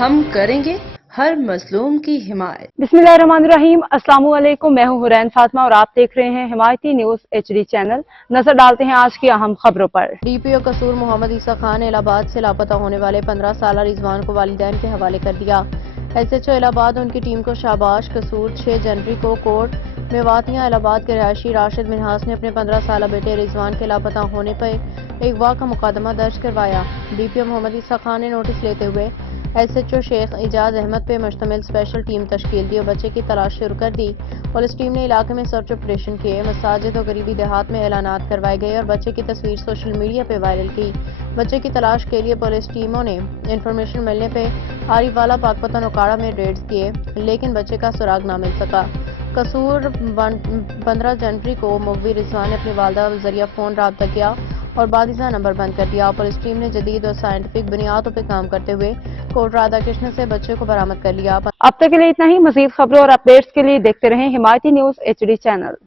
ہم کریں گے ہر مظلوم کی حمایت۔ بسمillahirrahmanirrahim، السلام علیکم، میں ہوں حرین فاطمہ اور آپ دیکھ رہے ہیں حمایتی نیوز HD چینل۔ نظر ڈالتے ہیں آج کی اہم خبروں پر۔ ڈی پی او قصور محمد عیسیٰ خان نے الہ آباد سے لاپتہ ہونے والے 15 سالہ رضوان کو والدین کے حوالے کر دیا۔ SHO الہ آباد ان کی ٹیم کو شاباش۔ قصور 6 جنوری کو کورٹ میواتیاں الہ آباد کے رہائشی راشد منہاس نے اپنے 15 سالہ بیٹے رضوان کے لاپتہ ہونے پر اغوا کا مقدمہ درج کروایا۔ ڈی پی او محمد عیسیٰ خان نے نوٹس لیتے ہوئے SHO شیخ اعجاز احمد پہ مشتمل اسپیشل ٹیم تشکیل دی اور بچے کی تلاش شروع کر دی۔ پولیس ٹیم نے علاقے میں سرچ آپریشن کیے، مساجد اور قریبی دیہات میں اعلانات کروائے گئے اور بچے کی تصویر سوشل میڈیا پہ وائرل کی۔ بچے کی تلاش کے لیے پولیس ٹیموں نے انفارمیشن ملنے پہ آری والا پاکپتن اوکاڑا میں ریڈز کیے، لیکن بچے کا سراغ نہ مل سکا۔ قصور 15 جنوری کو مغوی رضوان نے اپنی والدہ ذریعہ فون رابطہ کیا اور بعدازاں نمبر بند کر دیا۔ پولیس ٹیم نے جدید اور سائنٹیفک بنیادوں پہ کام کرتے ہوئے کوٹ رادھا کرشن سے بچے کو برآمد کر لیا۔ اب تک کے لیے اتنا ہی۔ مزید خبروں اور اپڈیٹس کے لیے دیکھتے رہیں حمایتی نیوز HD چینل۔